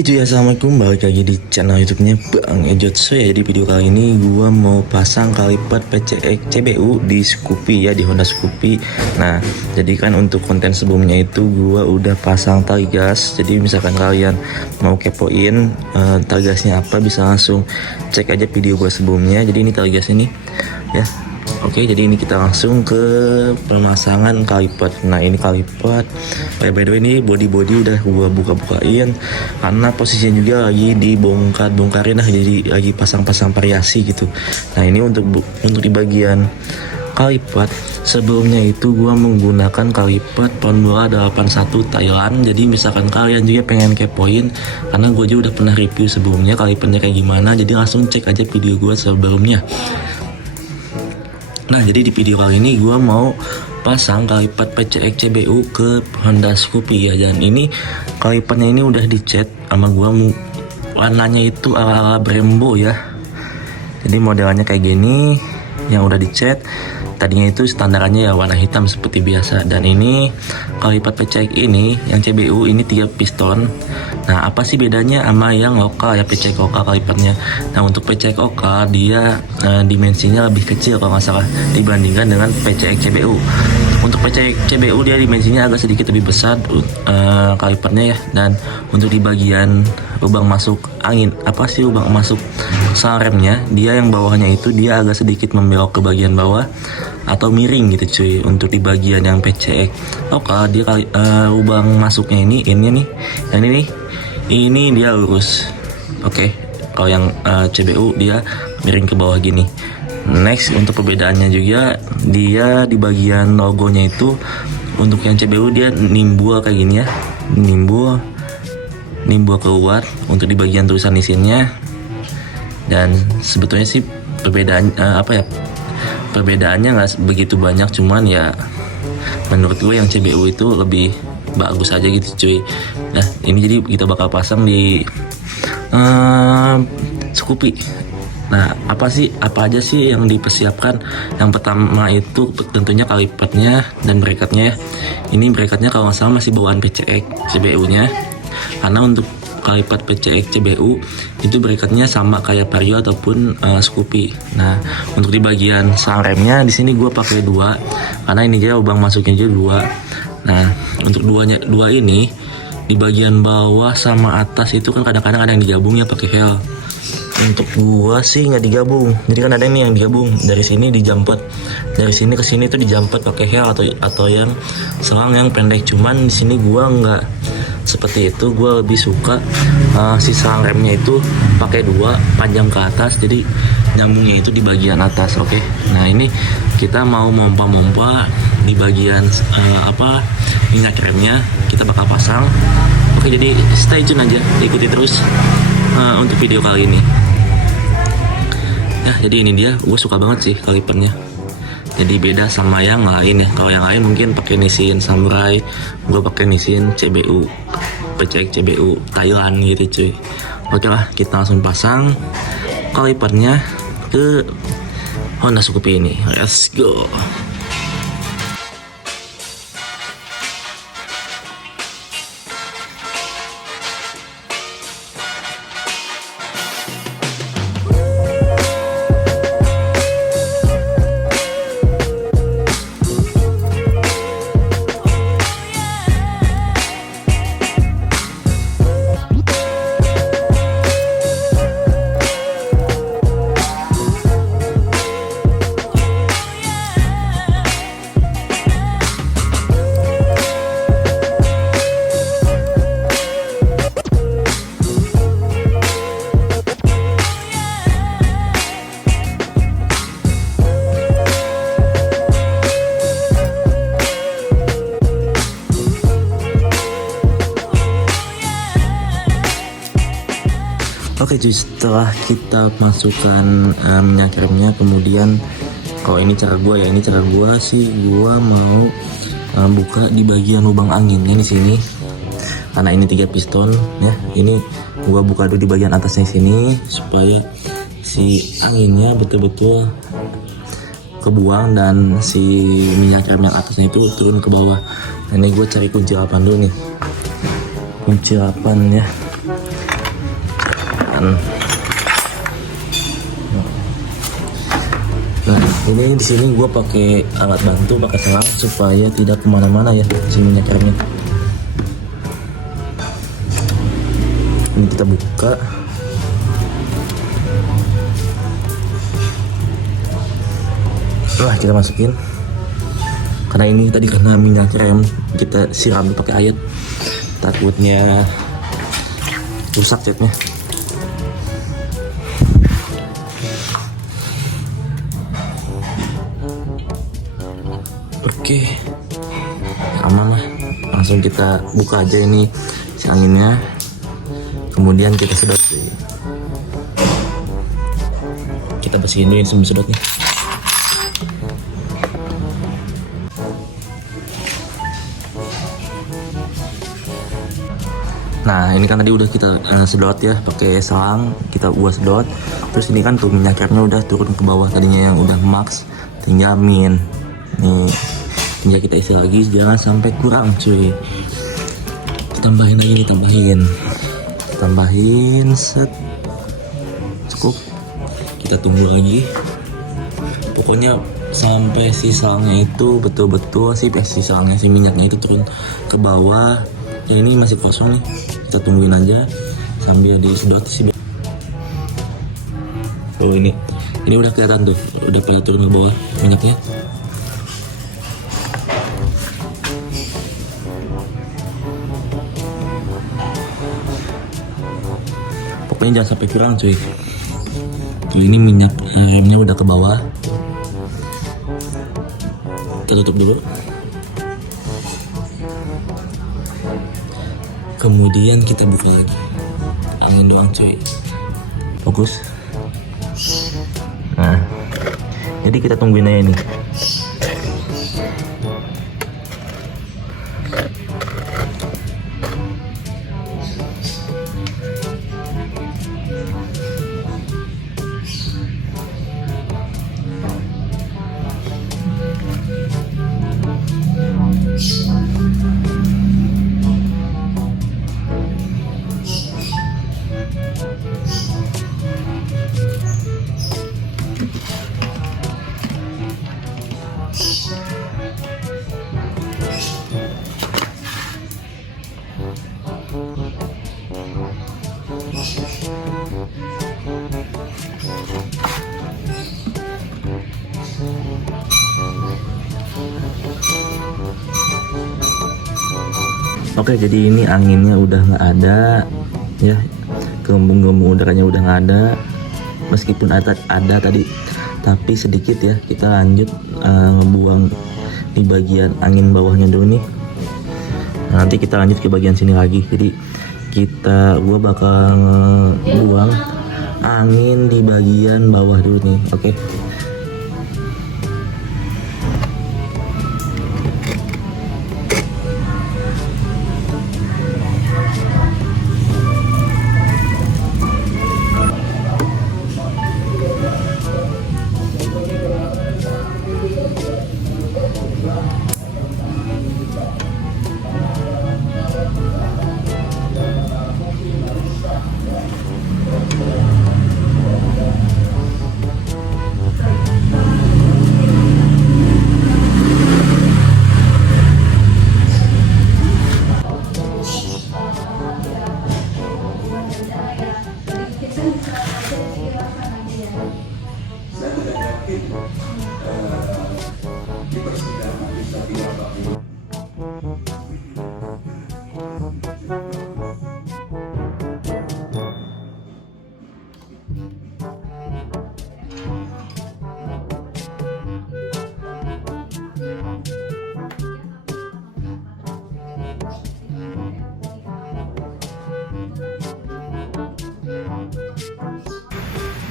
Oke cuy, assalamualaikum, balik lagi di channel YouTube-nya Bang Ejot. So ya, di video kali ini gua mau pasang kalipat PCX CBU di Scoopy ya, di Honda Scoopy. Nah, jadi kan untuk konten sebelumnya itu gua udah pasang tali gas. Jadi misalkan kalian mau kepoin tali gasnya apa, bisa langsung cek aja video gua sebelumnya. Jadi ini tali gasnya nih ya. Oke, jadi ini kita langsung ke pemasangan kalipat. Nah, ini kalipat. By the way, ini body udah gua buka-bukain karena posisinya juga lagi dibongkarin lah, jadi lagi pasang-pasang variasi gitu. Nah, ini untuk di bagian kalipat sebelumnya itu gua menggunakan kalipat Ponbola 81 Thailand. Jadi misalkan kalian juga pengen kepoin, karena gue juga udah pernah review sebelumnya kalipatnya kayak gimana, jadi langsung cek aja video gua sebelumnya. Nah, jadi di video kali ini gue mau pasang kalipat PCX CBU ke Honda Scoopy ya. Dan ini kalipatnya ini udah dicat sama gue, warnanya itu ala-ala Brembo ya. Jadi modelnya kayak gini, yang udah dicat. Tadinya itu standarannya ya warna hitam seperti biasa. Dan ini kalipat PCX ini yang CBU ini 3 piston. Nah, apa sih bedanya sama yang lokal ya, PCX lokal kalipatnya? Nah, untuk PCX lokal dia dimensinya lebih kecil kalau nggak salah dibandingkan dengan PCX CBU. Untuk PCX CBU dia dimensinya agak sedikit lebih besar kalipatnya ya. Dan untuk di bagian lubang masuk angin, apa sih lubang masuk sal remnya, dia yang bawahnya itu dia agak sedikit membelok ke bagian bawah atau miring gitu cuy. Untuk di bagian yang PCX lokal dia lubang masuknya ini nih, yang ini dia lurus. Oke, kalau yang CBU dia miring ke bawah gini. Next, untuk perbedaannya juga dia di bagian logonya itu, untuk yang CBU dia nimbul kayak gini ya, nimbul keluar untuk di bagian tulisan isinya. Dan sebetulnya sih perbedaan perbedaannya nggak begitu banyak, cuman ya menurut gue yang CBU itu lebih bagus aja gitu cuy. Nah, ini jadi kita bakal pasang di Scoopy. Nah, apa aja sih yang dipersiapkan? Yang pertama itu tentunya kalipatnya dan bracketnya ya. Ini bracketnya kalau nggak salah masih bawaan PCX CBU nya, karena untuk kalipat PCX CBU itu bracketnya sama kayak Vario ataupun Scoopy. Nah, untuk di bagian sang remnya di sini gue pakai 2 karena ini dia lubang masuknya juga 2. Nah, untuk dua ini di bagian bawah sama atas itu kan kadang-kadang ada yang digabung ya pakai hel. Untuk gua sih nggak digabung, jadi kan ada ini yang digabung dari sini dijampet, dari sini ke sini tuh dijampet pakai hel atau yang selang yang pendek. Cuman di sini gua nggak seperti itu, gua lebih suka si selang remnya itu pakai 2 panjang ke atas, jadi nyambungnya itu di bagian atas. Oke, nah ini kita mau mompa di bagian minyak remnya kita bakal pasang. Oke, jadi stay tune aja, ikuti terus untuk video kali ini. Ya, jadi ini dia, gue suka banget sih kalipatnya. Jadi beda sama yang lain ya. Kalau yang lain mungkin pakai Nissin Samurai, gue pakai Nissin CBU, PCX CBU Thailand gitu cuy. Oke lah, kita langsung pasang kalipatnya ke Honda Scoopy ini. Let's go. Oke cuy, setelah kita masukkan minyak remnya, kemudian kalau ini cara gua ya, ini cara gua sih, gua mau buka di bagian lubang anginnya di sini, karena ini 3 piston ya. Ini gua buka dulu di bagian atasnya sini supaya si anginnya betul-betul kebuang dan si minyak rem yang atasnya itu turun ke bawah. Nah, ini gue cari kunci 8 dulu nih, kunci 8 ya. kan. Nah ini di sini gue pakai alat bantu, pakai selang supaya tidak kemana-mana ya si minyak remnya. Ini kita buka. Nah kita masukin. Karena ini tadi karena minyak rem kita siram pakai air, takutnya rusak catnya. Oke, aman lah. Langsung kita buka aja ini si anginnya, kemudian kita sedot. Kita bersihin dulu ini sedotnya. Nah ini kan tadi udah kita sedot ya pakai selang, kita sedot. Terus ini kan tuh minyak remnya udah turun ke bawah, tadinya yang udah max tinggal min. Nih tinggal kita isi lagi, jangan sampai kurang cuy. Tambahin lagi nih, tambahin set, cukup. Kita tunggu lagi, pokoknya sampai si selangnya itu betul-betul si selangnya, si minyaknya itu turun ke bawah. Ya, ini masih kosong nih, kita tungguin aja sambil disedot sih. Oh ini udah kelihatan tuh, udah pada turun ke bawah minyaknya. Pokoknya jangan sampai kurang cuy. Tuh ini minyak remnya udah ke bawah. Kita tutup dulu. Kemudian kita buka lagi. Angin doang cuy. Fokus. Nah, jadi kita tungguin aja nih. Oke, jadi ini anginnya udah nggak ada ya, gelembung-gelembung udaranya udah nggak ada, meskipun ada tadi tapi sedikit ya. Kita lanjut buang di bagian angin bawahnya dulu nih. Nanti kita lanjut ke bagian sini lagi. Jadi gua bakal buang angin di bagian bawah dulu nih. Oke.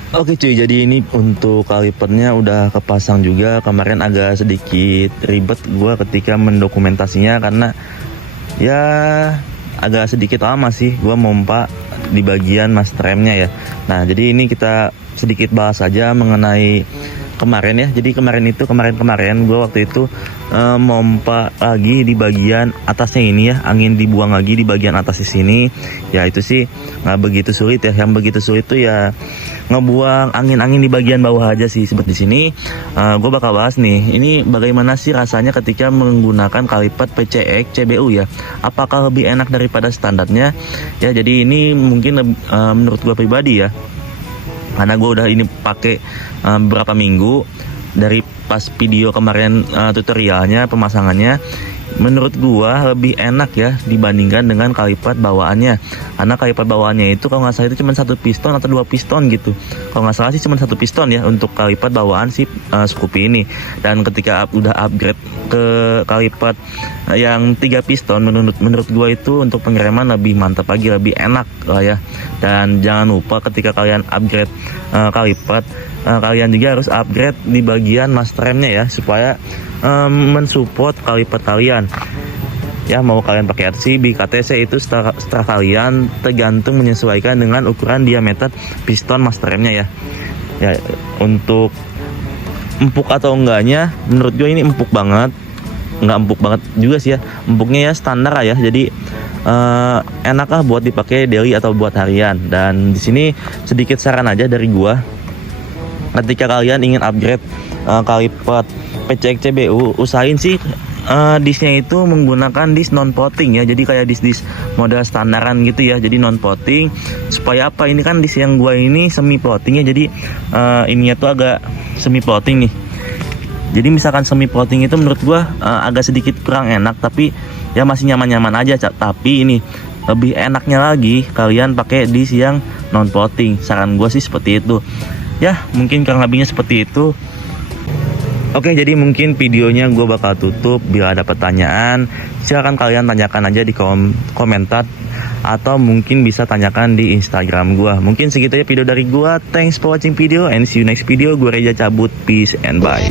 Oke cuy, jadi ini untuk kalipernya udah kepasang juga. Kemarin agak sedikit ribet gua ketika mendokumentasinya karena ya agak sedikit lama sih gua mompa di bagian master remnya ya. Nah jadi ini kita sedikit bahas aja mengenai kemarin ya. Jadi kemarin gue waktu itu mompa lagi di bagian atasnya ini ya, angin dibuang lagi di bagian atas di sini. Ya itu sih nggak begitu sulit ya. Yang begitu sulit tuh ya ngebuang angin-angin di bagian bawah aja sih. Seperti sini gue bakal bahas nih, ini bagaimana sih rasanya ketika menggunakan kalipat PCX CBU ya. Apakah lebih enak daripada standarnya? Ya jadi ini mungkin menurut gue pribadi ya, karena gue udah ini pakai beberapa minggu dari pas video kemarin tutorialnya pemasangannya. Menurut gua lebih enak ya dibandingkan dengan kalipat bawaannya, karena kalipat bawaannya itu kalau nggak salah itu cuma 1 piston atau 2 piston gitu. Kalau nggak salah sih cuma 1 piston ya untuk kalipat bawaan si Scoopy ini. Dan ketika udah upgrade ke kalipat yang 3 piston, menurut gua itu untuk pengereman lebih mantap lagi, lebih enak lah ya. Dan jangan lupa ketika kalian upgrade kalipat, kalian juga harus upgrade di bagian master remnya ya, supaya mensupport kalipat kalian ya. Mau kalian pakai RCB, KTC, itu setelah kalian tergantung menyesuaikan dengan ukuran diameter piston master remnya ya. Ya untuk empuk atau enggaknya, menurut gue ini empuk banget. Nggak empuk banget juga sih ya, empuknya ya standar lah ya. Jadi enak lah buat dipakai daily atau buat harian. Dan di sini sedikit saran aja dari gua, ketika kalian ingin upgrade kalipat PCX CBU, usahain sih disnya itu menggunakan dis non potting ya. Jadi kayak dis model standaran gitu ya, jadi non potting. Supaya apa, ini kan dis yang gua ini semi potting ya, jadi ininya tuh agak semi potting nih. Jadi misalkan semi potting itu menurut gua agak sedikit kurang enak, tapi ya masih nyaman-nyaman aja. Tapi ini lebih enaknya lagi kalian pakai dis yang non potting. Saran gua sih seperti itu ya, mungkin kurang lebihnya seperti itu. Oke, jadi mungkin videonya gue bakal tutup. Bila ada pertanyaan, silahkan kalian tanyakan aja di komentar, atau mungkin bisa tanyakan di Instagram gue. Mungkin segitu aja video dari gue. Thanks for watching video and see you next video. Gue Reja cabut, peace and bye.